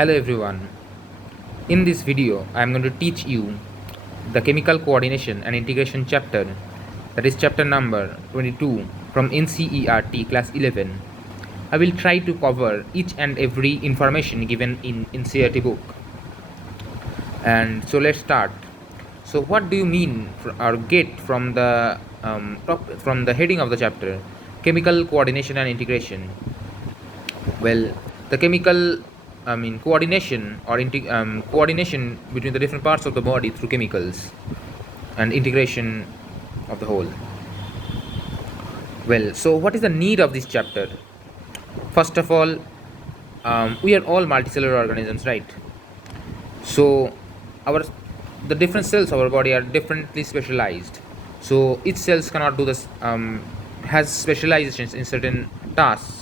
Hello everyone. In this video, I am going to teach you the chemical coordination and integration chapter, that is chapter number 22 from NCERT class 11. I will try to cover each and every information given in NCERT book. And so let's start. So what do you mean or get from the from the heading of the chapter, chemical coordination and integration? Well, the chemical, coordination or coordination between the different parts of the body through chemicals and integration of the whole. Well, so what is the need of this chapter? First of all, we are all multicellular organisms, right? So our the different cells of our body are differently specialized. So each cells cannot do this, has specializations in certain tasks.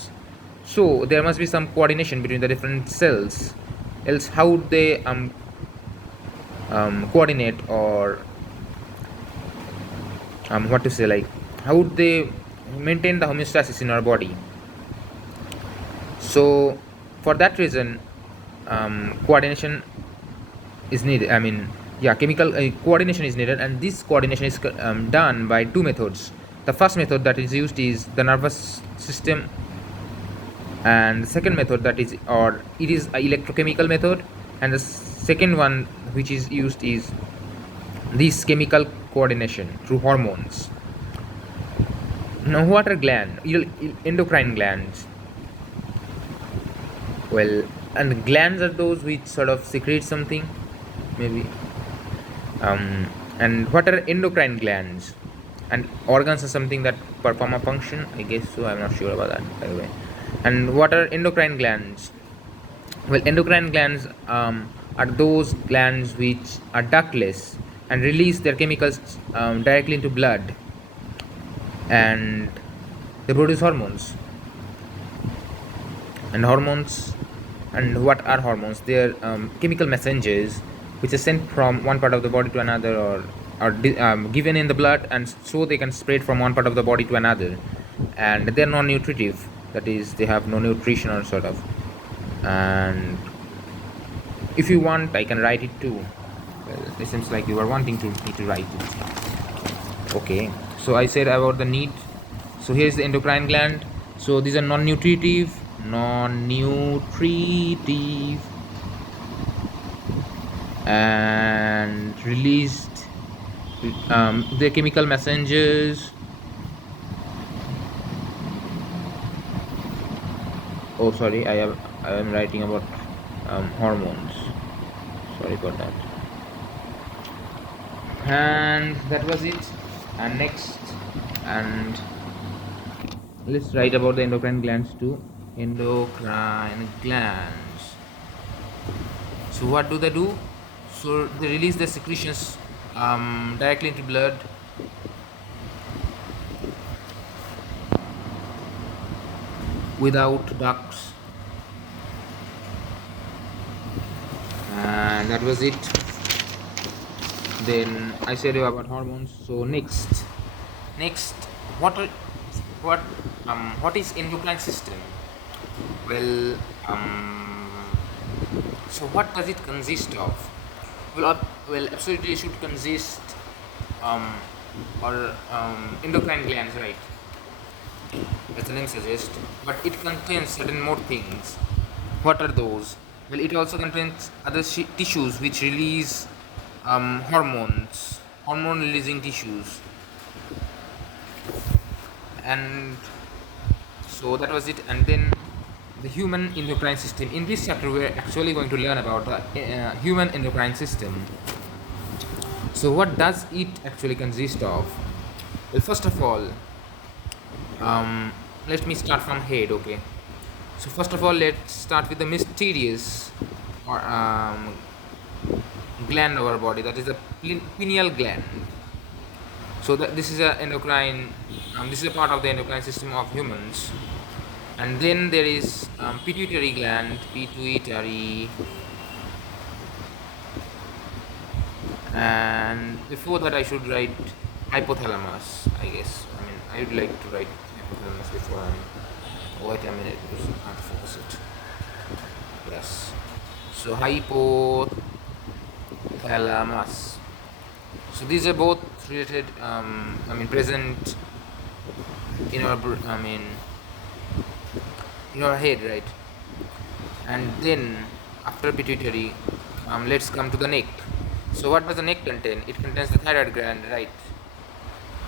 So there must be some coordination between the different cells. Else, how would they coordinate, or what to say, like how would they maintain the homeostasis in our body? So for that reason, coordination is needed. Chemical coordination is needed, and this coordination is done by two methods. The first method that is used is the nervous system, and the second method that is, or it is a electrochemical method, and the second one which is used is this chemical coordination through hormones. Now, what are gland? Endocrine glands. Well, and glands are those which sort of secrete something, maybe. And what are endocrine glands? And organs are something that perform a function, I guess so. I'm not sure about that, by the way. And what are endocrine glands? Well, endocrine glands are those glands which are ductless and release their chemicals directly into blood, and they produce hormones. And hormones, and what are hormones? They are chemical messengers which are sent from one part of the body to another, or are given in the blood, and so they can spread from one part of the body to another. And they are non-nutritive, that is, they have no nutrition or sort of. And if you want, I can write it too. Well, it seems like you are wanting me to write it. Okay, so I said about the need. So here's the endocrine gland. So these are non-nutritive, and released the chemical messengers. Oh, sorry, I am writing about hormones. Sorry for that. And that was it. And next, and let's write about the endocrine glands too. Endocrine glands. So what do they do? So they release their secretions directly into blood, without ducts. And that was it. Then I said about hormones. So next, what are, what is endocrine system? Well, so what does it consist of? Well, absolutely, it should consist or endocrine glands, right? As the name suggests. But it contains certain more things. What are those? Well, it also contains other tissues which release hormones, hormone releasing tissues. And so that was it. And then the human endocrine system. In this chapter, we're actually going to learn about the human endocrine system. So what does it actually consist of? Well, first of all, let me start from head. Okay, so first of all, let's start with the mysterious or gland of our body, that is the pineal gland. So this is a endocrine, this is a part of the endocrine system of humans. And then there is pituitary gland, and before that I should write hypothalamus, I guess. I would like to write hypothalamus before I'm. Wait a minute, because I can't focus it. Yes. So hypothalamus. So these are both related. Present in our in our head, right? And then after pituitary, let's come to the neck. So what does the neck contain? It contains the thyroid gland, right?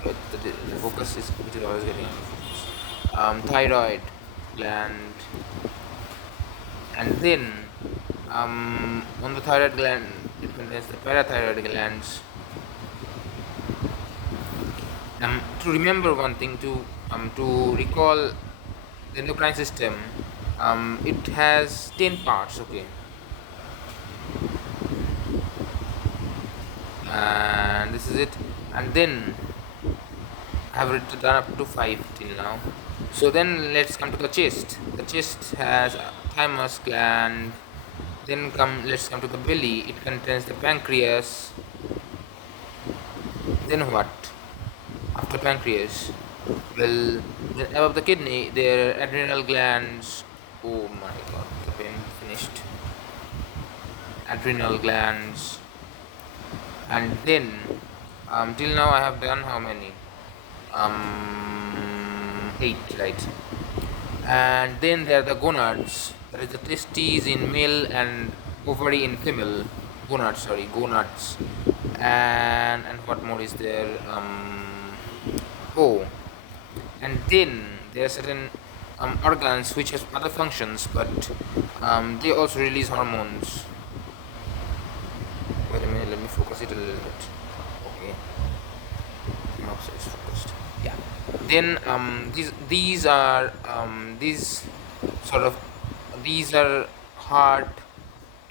The focus is which is always getting out of focus. Thyroid gland, and then on the thyroid gland it contains the parathyroid glands. To remember one thing, to recall the endocrine system, it has 10 parts, okay, and this is it. And then I have written done up to 5 till now. So then let's come to the chest. The chest has a thymus gland. Then let's come to the belly. It contains the pancreas. Then what? After pancreas, well, then above the kidney, there are adrenal glands. Oh my god, the pen finished. Adrenal glands. And then, till now I have done how many? 8, right? And then there are the gonads. There is the testes in male and ovary in female. Gonads. And what more is there? Oh, and then there are certain organs which have other functions, but they also release hormones. Wait a minute, let me focus it a little bit. Okay, now it's focused. Yeah. Then these are these are heart,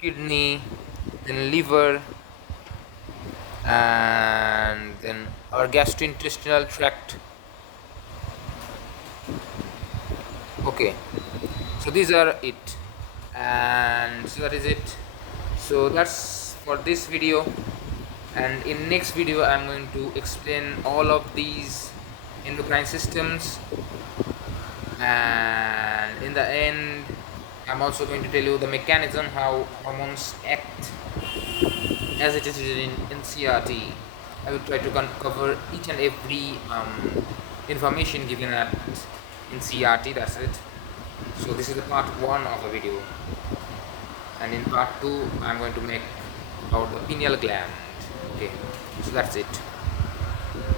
kidney, then liver, and then our gastrointestinal tract. Okay, so these are it, and so that is it. So that's for this video, and in next video I'm going to explain all of these endocrine systems, and in the end I'm also going to tell you the mechanism how hormones act as it is written in NCERT. I will try to cover each and every information given at NCERT. That's it. So this is the part 1 of the video, and in part 2 I'm going to make about the pineal gland. Okay, so that's it.